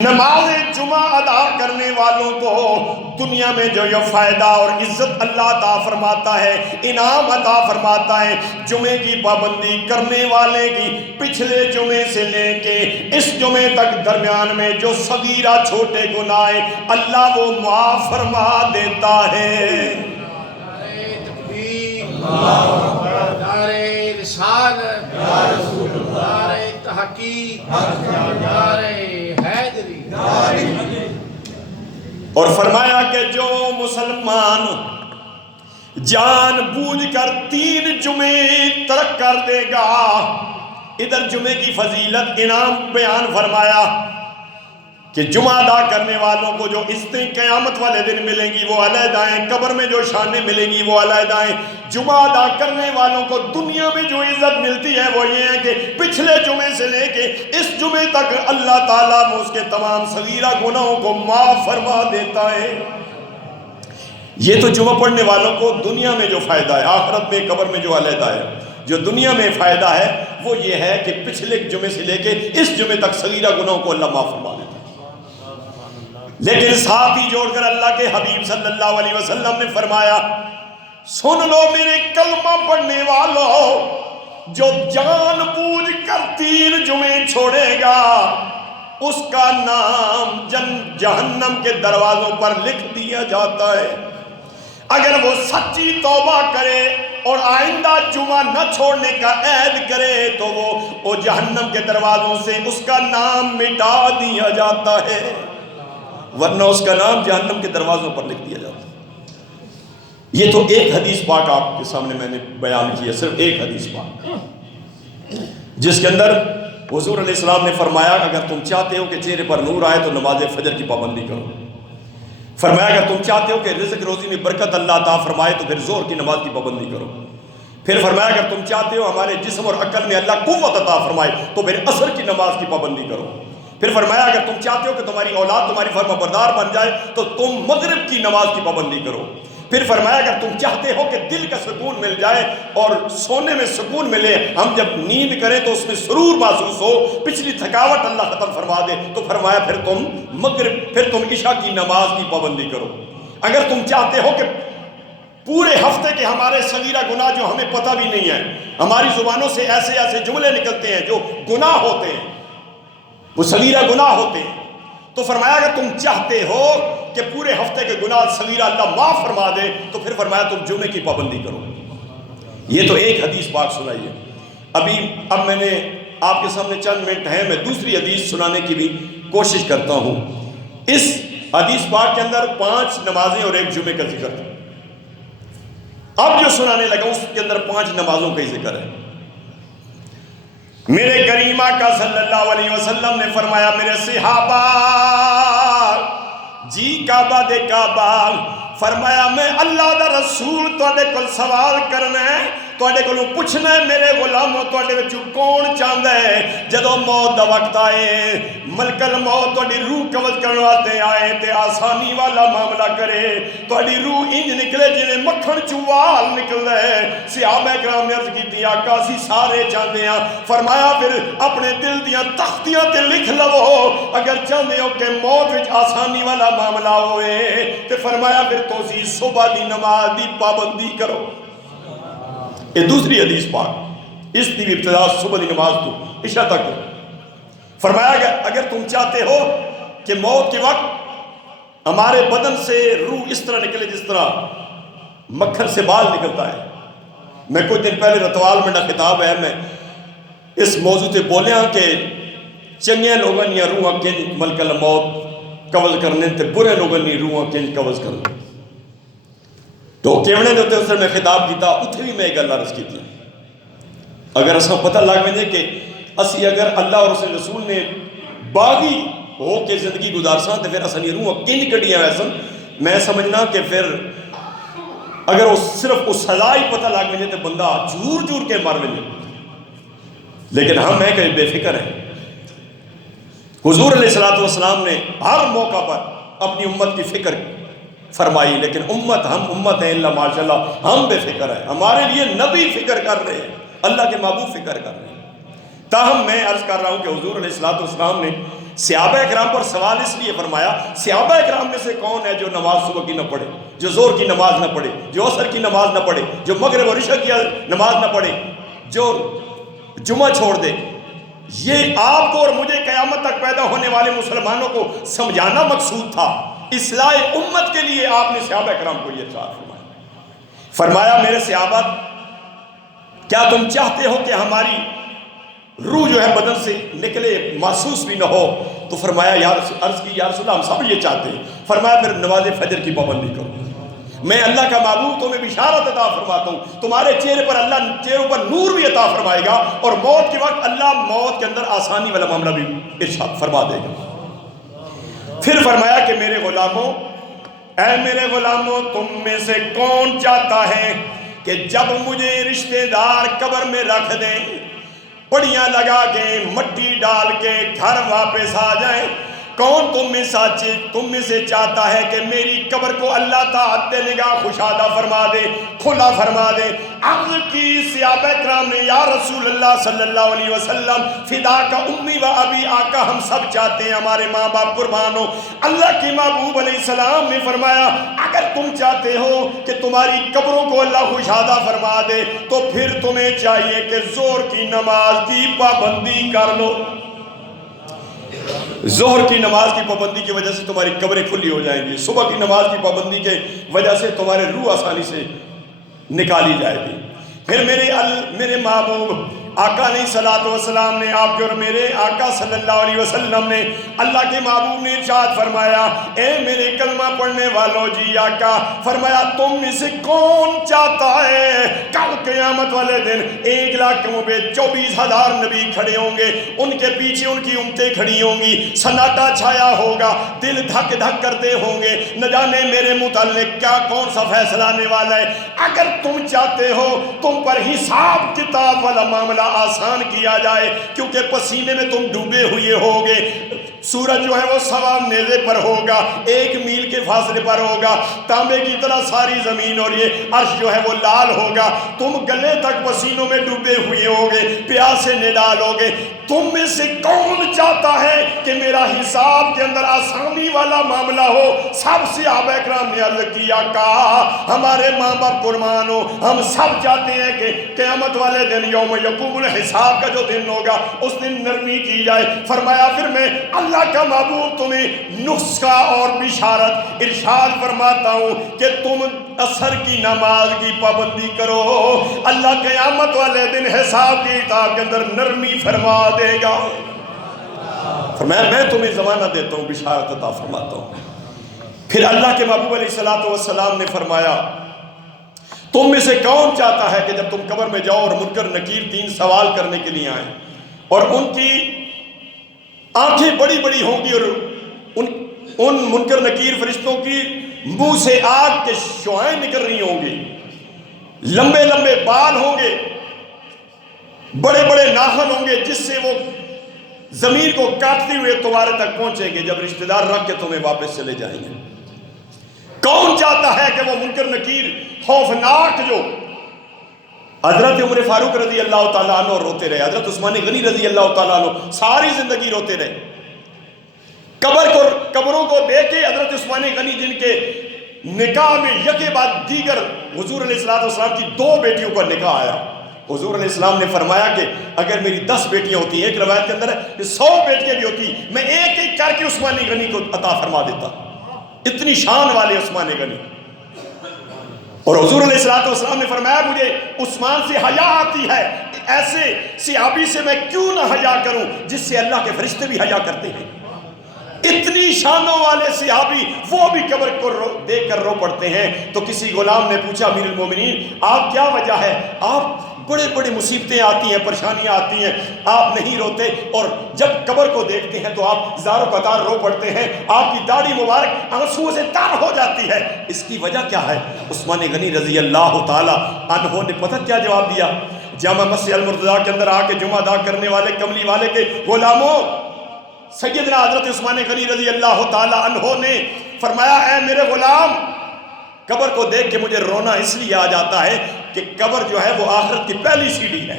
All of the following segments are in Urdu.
نماز جمعہ ادا کرنے والوں کو دنیا میں جو یہ فائدہ اور عزت اللہ عطا فرماتا ہے، انعام عطا فرماتا ہے، جمعے کی پابندی کرنے والے کی پچھلے جمعے سے لے کے اس جمعے تک درمیان میں جو صغیرہ چھوٹے گناہ اللہ وہ معاف فرما دیتا ہے۔ نعرہ تکبیر، نعرہ رسالت، نعرہ تحقیق، نعرہ حیدری۔ اور فرمایا کہ جو مسلمان جان بوجھ کر 3 جمعے ترک کر دے گا، ادھر جمعے کی فضیلت انعام بیان فرمایا کہ جمعہ ادا کرنے والوں کو جو عزتیں قیامت والے دن ملیں گی وہ علیحدہ ہیں، قبر میں جو شانیں ملیں گی وہ علیحدہ ہیں۔ جمعہ ادا کرنے والوں کو دنیا میں جو عزت ملتی ہے وہ یہ ہے کہ پچھلے جمعے سے لے کے اس جمعے تک اللہ تعالیٰ اس کے تمام صغیرہ گناہوں کو معاف فرما دیتا ہے۔ یہ تو جمعہ پڑھنے والوں کو دنیا میں جو فائدہ ہے، آخرت میں قبر میں جو علیحدہ ہے۔ جو دنیا میں فائدہ ہے وہ یہ ہے کہ پچھلے جمعے سے لے کے اس جمعے تک صغیرہ گناہوں کو اللہ معاف فرما دیتا ہے۔ لیکن ساتھ ہی جوڑ کر اللہ کے حبیب صلی اللہ علیہ وسلم نے فرمایا، سن لو میرے کلمہ پڑھنے والوں، جو جان بوجھ کر 3 جمعے چھوڑے گا اس کا نام جہنم کے دروازوں پر لکھ دیا جاتا ہے۔ اگر وہ سچی توبہ کرے اور آئندہ جمعہ نہ چھوڑنے کا عہد کرے تو وہ جہنم کے دروازوں سے اس کا نام مٹا دیا جاتا ہے، ورنہ اس کا نام جہنم کے دروازوں پر لکھ دیا جاتا ہے۔ یہ تو ایک حدیث پاک آپ کے سامنے میں نے بیان کی ہے، صرف ایک حدیث پاک، جس کے اندر حضور علیہ السلام نے فرمایا اگر تم چاہتے ہو کہ چہرے پر نور آئے تو نماز فجر کی پابندی کرو۔ فرمایا اگر تم چاہتے ہو کہ رزق روزی میں برکت اللہ عطا فرمائے تو پھر زور کی نماز کی پابندی کرو۔ پھر فرمایا اگر تم چاہتے ہو ہمارے جسم اور عقل میں اللہ قوت عطا فرمائے تو پھر عصر کی نماز کی پابندی کرو۔ پھر فرمایا اگر تم چاہتے ہو کہ تمہاری اولاد تمہاری فرما بردار بن جائے تو تم مغرب کی نماز کی پابندی کرو۔ پھر فرمایا اگر تم چاہتے ہو کہ دل کا سکون مل جائے اور سونے میں سکون ملے، ہم جب نیند کریں تو اس میں سرور محسوس ہو، پچھلی تھکاوٹ اللہ ختم فرما دے، تو فرمایا پھر تم عشاء کی نماز کی پابندی کرو۔ اگر تم چاہتے ہو کہ پورے ہفتے کے ہمارے صغیرہ گناہ جو ہمیں پتہ بھی نہیں ہے، ہماری زبانوں سے ایسے ایسے جملے نکلتے ہیں جو گناہ ہوتے ہیں، وہ صغیرہ گناہ ہوتے ہیں، تو فرمایا اگر تم چاہتے ہو کہ پورے ہفتے کے گناہ صغیرہ اللہ معاف فرما دے تو پھر فرمایا تم جمعے کی پابندی کرو۔ یہ تو ایک حدیث پاک سنائی ہے۔ اب میں نے آپ کے سامنے چند منٹ ہیں، میں دوسری حدیث سنانے کی بھی کوشش کرتا ہوں۔ اس حدیث پاک کے اندر 5 نمازیں اور 1 جمعے کا ذکر تھا۔ اب جو سنانے لگا اس کے اندر 5 نمازوں کا ہی ذکر ہے۔ میرے کریم آقا صلی اللہ علیہ وسلم نے فرمایا، میرے صحابہ جی کعبہ دے کعبہ، فرمایا میں اللہ دا رسول تواڈے کول سوال کرنا ہے، تواڈے کولوں پوچھنا ہے میرے غلاموں تواڈے وچوں کون چاہندا ہے جدوں موت دا وقت آئے ملک الموت تواڈی روح قبض کرنے واسطے آئے تے آسانی والا معاملہ کرے، تواڈی روح انج نکلے جویں مکھن چوال نکلدا ہے۔ صحابہ کرام نے عرض کیتی آقا اسی سارے چاہندے ہاں۔ فرمایا پھر اپنے دل دیاں تختیاں تے لکھ لو، اگر چاہندے ہو کہ موت وچ آسانی والا معاملہ ہوئے تے فرمایا پھر توسی صبح دی نماز دی پابندی کرو۔ یہ دوسری حدیث پاک، اس کی ابتدا صبح دی نماز تو عشاء تک ہو۔ فرمایا اگر تم چاہتے ہو کہ موت کے وقت ہمارے بدن سے روح اس طرح نکلے جس طرح مکھن سے بال نکلتا ہے۔ میں کچھ دن پہلے رتوال میں خطاب ہے، میں اس موضوع تے بولیا کہ چنگے لوگاں یا روحاں کنج ملک الموت قبض کرنے تے برے لوگاں نہیں روحاں کنج قبض کرنے۔ تو کیونے دے اس میں خطاب کیتا، اتھے بھی میں ایک گل عرض کیتی، اگر اساں پتہ لگ ویندے کہ اسی اگر اللہ اور اس رسول نے باغی ہو کے زندگی گزارساں تے پھر اساں روحاں کنج کڈیاں ویسن، میں سمجھنا کہ پھر اگر وہ صرف اس سزا ہی پتہ لگ ویندے تے بندہ جور جور کے مر ویندے، لیکن ہم ہیں کہ بے فکر ہیں۔ حضور علیہ السلام نے ہر موقع پر اپنی امت کی فکر فرمائی، لیکن ہم امت ہیں اللہ ماشاءاللہ ہم بے فکر ہیں، ہمارے لیے نبی فکر کر رہے ہیں، اللہ کے محبوب فکر کر رہے ہیں۔ تاہم میں عرض کر رہا ہوں کہ حضور علیہ السلام نے صحابہ کرام پر سوال اس لیے فرمایا، صحابہ کرام میں سے کون ہے جو نماز صبح کی نہ پڑھے، جو ظہر کی نماز نہ پڑھے، جو عصر کی نماز نہ پڑھے، جو مغرب اور عشاء کی نماز نہ پڑھے، جو جمعہ چھوڑ دے؟ یہ آپ کو اور مجھے قیامت تک پیدا ہونے والے مسلمانوں کو سمجھانا مقصود تھا۔ اصلاح امت کے لیے آپ نے صحابہ کرام کو یہ ارشاد فرمایا۔ فرمایا میرے صحابہ، کیا تم چاہتے ہو کہ ہماری روح جو ہے بدن سے نکلے، محسوس بھی نہ ہو؟ تو فرمایا عرض کی یا رسول اللہ، ہم سب یہ چاہتے ہیں۔ فرمایا پھر نماز فجر کی پابندی کرو، میں اللہ کا محبوب تمہیں بشارت عطا فرماتا ہوں، تمہارے چہرے پر اللہ چہروں پر نور بھی عطا فرمائے گا، اور موت کے وقت اللہ موت کے اندر آسانی والا معاملہ بھی ارشاد فرما دے گا۔ پھر فرمایا کہ میرے غلاموں، اے میرے غلاموں، تم میں سے کون چاہتا ہے کہ جب مجھے رشتہ دار قبر میں رکھ دیں، پڑیاں لگا کے مٹی ڈال کے گھر واپس آ جائیں، کون تم میں سے چاہتا ہے کہ میری قبر کو اللہ تعالی نگاہ خوشادہ فرما دے، کھلا فرما دے؟ عرض کی صحابہ کرام نے، یا رسول اللہ صلی اللہ علیہ وسلم، فدا کا امی و ابی، آقا ہم سب چاہتے ہیں ہمارے ماں باپ قربان ہو۔ اللہ کے محبوب علیہ السلام نے فرمایا، اگر تم چاہتے ہو کہ تمہاری قبروں کو اللہ خوشادہ فرما دے تو پھر تمہیں چاہیے کہ ظہر کی نماز کی پابندی کر لو۔ ظہر کی نماز کی پابندی کی وجہ سے تمہاری قبریں کھلی ہو جائیں گی، صبح کی نماز کی پابندی کی وجہ سے تمہارے روح آسانی سے نکالی جائے گی۔ پھر میرے محبوب آقا علیہ الصلوۃ والسلام نے، آپ کے اور میرے آقا صلی اللہ علیہ وسلم نے، اللہ کے محبوب نے ارشاد فرمایا، اے میرے کلمہ پڑھنے والوں جی آقا، فرمایا تم میں سے کون چاہتا ہے کل قیامت والے دن 1,24,000 نبی کھڑے ہوں گے، ان کے پیچھے ان کی امتیں کھڑی ہوں گی، سناٹا چھایا ہوگا، دل دھک دھک کرتے ہوں گے، نہ جانے میرے متعلق کیا کون سا فیصلہ آنے والا ہے۔ اگر تم چاہتے ہو تم پر حساب کتاب والا معاملہ آسان کیا جائے، کیونکہ پسینے میں تم ڈوبے ہوئے ہوگے، سورج جو ہے وہ سوا نیزے پر ہوگا، 1 میل کے فاصلے پر ہوگا، تانبے کی طرح ساری زمین اور یہ عرش جو ہے وہ لال ہوگا، تم گلے تک پسینوں میں ڈوبے ہوئے ہوگے، پیاس سے نڈال ہوگے۔ تم میں سے کون چاہتا ہے کہ میرا حساب کے اندر آسانی والا معاملہ ہو؟ سب صحابہ کرام نے عرض کیا، کہا ہمارے ماں باپ قربان ہو، ہم سب چاہتے ہیں کہ قیامت والے دن یوم یقوم الحساب کا جو دن ہوگا اس دن نرمی کی جائے۔ فرمایا پھر میں اللہ کا محبوب تمہیں نسخہ اور بشارت ارشاد فرماتا ہوں کہ تم عصر کی نماز کی پابندی کرو، اللہ قیامت والے دن حساب کی کتاب کے اندر نرمی فرما دے گا۔ فرمایا میں تمہیں زمانہ دیتا ہوں، بشارت عطا فرماتا ہوں۔ پھر اللہ کے محبوب علیہ الصلوۃ والسلام نے فرمایا، تم میں سے کون چاہتا ہے کہ جب تم قبر میں جاؤ اور منکر نکیر 3 سوال کرنے کے لیے آئیں، اور ان کی آنکھیں بڑی بڑی ہوں گی، اور ان منکر نکیر فرشتوں کی منہ سے آگ کے شعائیں نکل رہی ہوں گی، لمبے لمبے بال ہوں گے، بڑے بڑے ناخن ہوں گے، جس سے وہ زمین کو کاٹتے ہوئے تمہارے تک پہنچیں گے جب رشتہ دار رکھ کے تمہیں واپس چلے جائیں گے۔ کون چاہتا ہے کہ وہ منکر نکیر خوفناک جو حضرت عمر فاروق رضی اللہ تعالیٰ عنہ روتے رہے، حضرت عثمان غنی رضی اللہ تعالیٰ عنہ ساری زندگی روتے رہے، قبروں کو دیکھ کے حضرت عثمان غنی جن کے نکاح میں یکے بعد دیگر حضور علیہ السلام کی 2 بیٹیوں کا نکاح آیا، حضور علیہ السلام نے فرمایا کہ اگر میری 10 بیٹیاں ہوتی، ایک روایت کے اندر ہے کہ 100 بیٹیاں بھی ہوتی، میں ایک ایک کر کے عثمان غنی کو عطا فرما دیتا، اتنی شان والے عثمان غنی۔ اور حضور علیہ السلام نے فرمایا مجھے عثمان سے حیا آتی ہے، ایسے صحابی سے میں کیوں نہ حیا کروں جس سے اللہ کے فرشتے بھی حیا کرتے ہیں۔ اتنی شانوں والے صحابی وہ بھی قبر کو دیکھ کر رو پڑتے ہیں۔ تو کسی غلام نے پوچھا، امیر المومنین آپ کیا وجہ ہے؟ آپ بڑے بڑے مصیبتیں آتی ہیں، پریشانیاں آتی ہیں، آپ نہیں روتے، اور جب قبر کو دیکھتے ہیں تو آپ زار و قطار رو پڑتے ہیں، آپ کی داڑھی مبارک آنسوؤں سے تر ہو جاتی ہے، اس کی وجہ کیا ہے؟ عثمان غنی رضی اللہ تعالی عنہ نے پتہ کیا جواب دیا؟ جامع مسجد المرتضیٰ کے اندر آ کے جمعہ ادا کرنے والے کملی والے کے غلاموں، سیدنا حضرت عثمان غنی رضی اللہ تعالی عنہ نے فرمایا، اے میرے غلام، قبر کو دیکھ کے مجھے رونا اس لیے آ جاتا ہے کہ قبر جو ہے وہ آخرت کی پہلی سیڑھی ہے،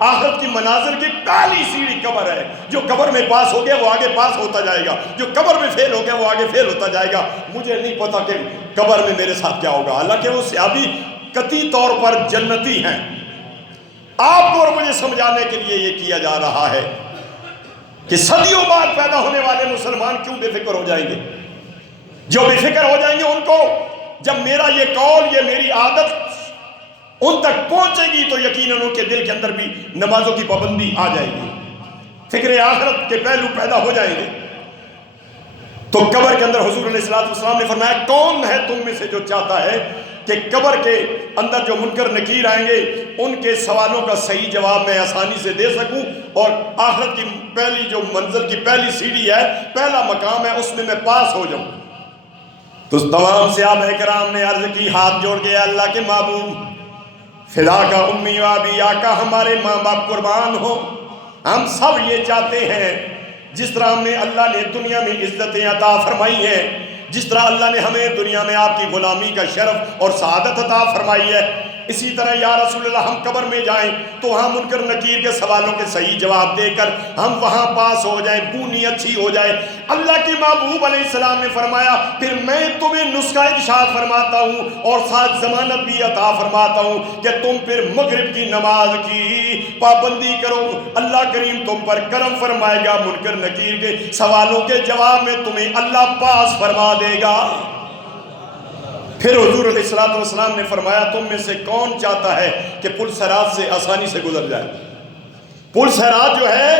آخرت کی مناظر کی پہلی سیڑھی قبر ہے. جو قبر میں پاس ہو گیا وہ آگے پاس ہوتا جائے گا, جو قبر میں فیل ہو گیا وہ آگے فیل ہوتا جائے گا. مجھے نہیں پتا کہ قبر میں میرے ساتھ کیا ہوگا, حالانکہ وہ صحابی قطعی طور پر جنتی ہیں. آپ کو اور مجھے سمجھانے کے لیے یہ کیا جا رہا ہے کہ صدیوں بعد پیدا ہونے والے مسلمان کیوں بے فکر ہو جائیں گے. جو بے فکر ہو جائیں گے ان کو جب میرا یہ قول, یہ میری عادت ان تک پہنچے گی تو یقیناً ان کے دل کے اندر بھی نمازوں کی پابندی آ جائے گی, فکر آخرت کے پہلو پیدا ہو جائیں گے. تو قبر کے اندر حضور علیہ السلام نے فرمایا, کون ہے تم میں سے جو چاہتا ہے کہ قبر کے اندر جو منکر نکیر آئیں گے ان کے سوالوں کا صحیح جواب میں آسانی سے دے سکوں, اور آخرت کی پہلی جو منزل کی پہلی سیڑھی ہے, پہلا مقام ہے, اس میں پاس ہو جاؤں. تو تمام صحابہ کرام نے عرض کی ہاتھ جوڑ کے, اللہ کے محبوب, فدا کا امی و ابی, آقا ہمارے ماں باپ قربان ہو, ہم سب یہ چاہتے ہیں جس طرح ہمیں اللہ نے دنیا میں عزتیں عطا فرمائی ہیں, جس طرح اللہ نے ہمیں دنیا میں آپ کی غلامی کا شرف اور سعادت عطا فرمائی ہے, اسی طرح یا رسول اللہ ہم قبر میں جائیں تو وہاں منکر نکیر کے سوالوں کے صحیح جواب دے کر ہم وہاں پاس ہو جائیں, بونی اچھی ہو جائے. اللہ کے محبوب علیہ السلام نے فرمایا, پھر میں تمہیں نسخہ ارشاد فرماتا ہوں اور ساتھ ضمانت بھی عطا فرماتا ہوں کہ تم پھر مغرب کی نماز کی پابندی کرو. اللہ کریم تم پر کرم فرمائے گا, منکر نکیر کے سوالوں کے جواب میں تمہیں اللہ پاس فرما دے گا. پھر حضور علیہ السلام نے فرمایا, تم میں سے کون چاہتا ہے کہ پل صراط سے آسانی سے گزر جائے. پل صراط جو ہے,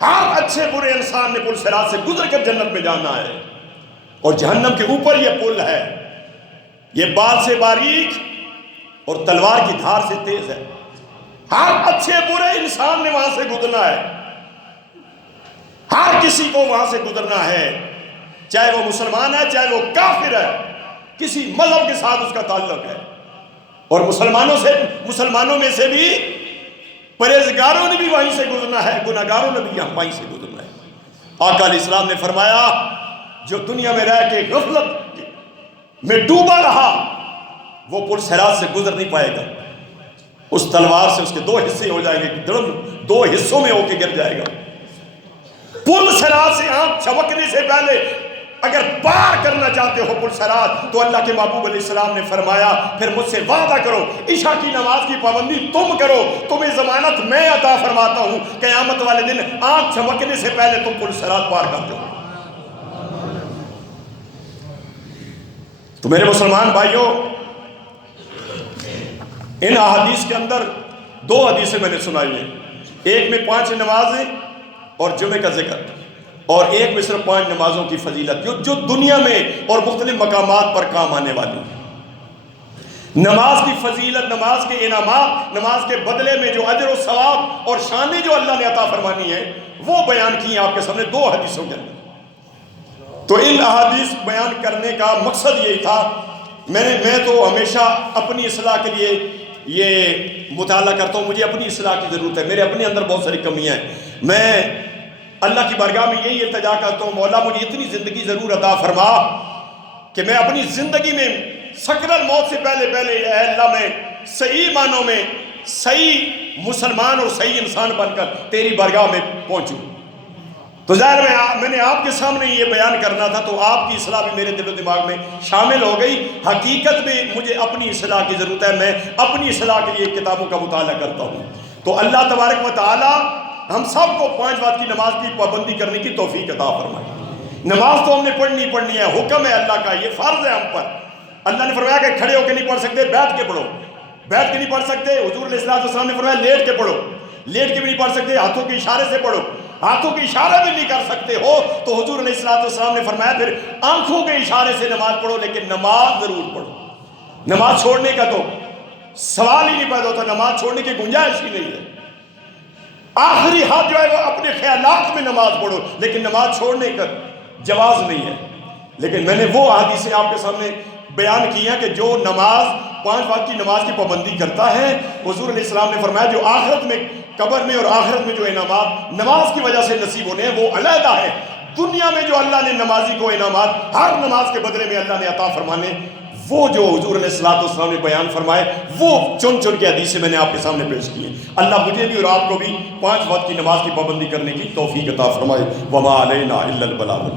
ہر اچھے برے انسان نے پل صراط سے گزر کر جنت میں جانا ہے, اور جہنم کے اوپر یہ پل ہے, یہ بال سے باریک اور تلوار کی دھار سے تیز ہے. ہر اچھے برے انسان نے وہاں سے گزرنا ہے, ہر کسی کو وہاں سے گزرنا ہے, چاہے وہ مسلمان ہے چاہے وہ کافر ہے, کسی مذہب کے ساتھ اس کا تعلق ہے. اور مسلمانوں میں سے بھی پرہیزگاروں نے بھی وہیں سے گزرنا ہے, گناہگاروں نے بھی یہاں وہیں سے گزرنا ہے. آقا علیہ السلام نے فرمایا, جو دنیا میں رہ کے غفلت میں ڈوبا رہا وہ پل صراط سے گزر نہیں پائے گا. اس تلوار سے اس کے دو حصے ہو جائیں گے, دو حصوں میں ہو کے گر جائے گا. پل صراط سے آنکھ چمکنے سے پہلے اگر پار کرنا چاہتے ہو پل صراط, تو اللہ کے محبوب علیہ السلام نے فرمایا, پھر مجھ سے وعدہ کرو, عشاء کی نماز کی پابندی تم کرو, تمہیں ضمانت میں عطا فرماتا ہوں, قیامت والے دن آنکھ چمکنے سے پہلے تم پل صراط پار کر دو. تو میرے مسلمان بھائیوں, ان احادیث کے اندر دو حدیثیں میں نے سنائی ہیں, ایک میں 5 نمازیں اور جمعے کا ذکر, اور ایک میں صرف 5 نمازوں کی فضیلت جو دنیا میں اور مختلف مقامات پر کام آنے والی. نماز کی فضیلت, نماز کے انعامات, نماز کے بدلے میں جو اجر و ثواب اور شانیں جو اللہ نے عطا فرمانی ہے وہ بیان کی ہیں آپ کے سامنے 2 حدیثوں کے اندر. تو ان احادیث بیان کرنے کا مقصد یہی تھا. میں تو ہمیشہ اپنی اصلاح کے لیے یہ مطالعہ کرتا ہوں, مجھے اپنی اصلاح کی ضرورت ہے, میرے اپنے اندر بہت ساری کمیاں ہیں. میں اللہ کی بارگاہ میں یہی التجا کرتا ہوں, مولا مجھے اتنی زندگی ضرور عطا فرما کہ میں اپنی زندگی میں سکرت موت سے پہلے اے اللہ میں صحیح معنوں میں صحیح مسلمان اور صحیح انسان بن کر تیری بارگاہ میں پہنچوں. تو ظاہر میں نے آپ کے سامنے یہ بیان کرنا تھا, تو آپ کی اصلاح بھی میرے دل و دماغ میں شامل ہو گئی. حقیقت میں مجھے اپنی اصلاح کی ضرورت ہے, میں اپنی اصلاح کے لیے کتابوں کا مطالعہ کرتا ہوں. تو اللہ تبارک و تعالی ہم سب کو 5 وقت کی نماز کی پابندی کرنے کی توفیق عطا فرمائے. نماز تو ہم نے پڑھنی ہے, حکم ہے اللہ کا, یہ فرض ہے ہم پر. اللہ نے فرمایا کہ کھڑے ہو کے نہیں پڑھ سکتے, بیٹھ کے پڑھو. بیٹھ کے نہیں پڑھ سکتے, حضور علیہ السلام نے فرمایا لیٹ کے پڑھو. لیٹ کے بھی نہیں پڑھ سکتے, ہاتھوں کے اشارے سے پڑھو. ہاتھوں کے اشارے بھی نہیں کر سکتے ہو تو حضور علیہ السلام نے فرمایا پھر آنکھوں کے اشارے سے نماز پڑھو, لیکن نماز ضرور پڑھو. نماز چھوڑنے کا تو سوال ہی نہیں پیدا ہوتا, نماز چھوڑنے کی گنجائش ہی نہیں ہے. آخری حد جو ہے وہ اپنے خیالات میں نماز پڑھو, لیکن نماز چھوڑنے کا جواز نہیں ہے. لیکن میں نے وہ حدیثیں آپ کے سامنے بیان کی ہیں کہ جو نماز 5 وقت کی نماز کی پابندی کرتا ہے, حضور علیہ السلام نے فرمایا جو آخرت میں, قبر میں اور آخرت میں جو انعامات نماز کی وجہ سے نصیب ہونے ہیں وہ علیحدہ ہے. دنیا میں جو اللہ نے نمازی کو انعامات ہر نماز کے بدلے میں اللہ نے عطا فرمانے وہ جو حضور علیہ السلام نے بیان فرمائے وہ چن چن کے حدیث سے میں نے آپ کے سامنے پیش کی ہے. اللہ مجھے بھی اور آپ کو بھی 5 وقت کی نماز کی پابندی کرنے کی توفیق عطا فرمائے. وما علینا الا البلاغ.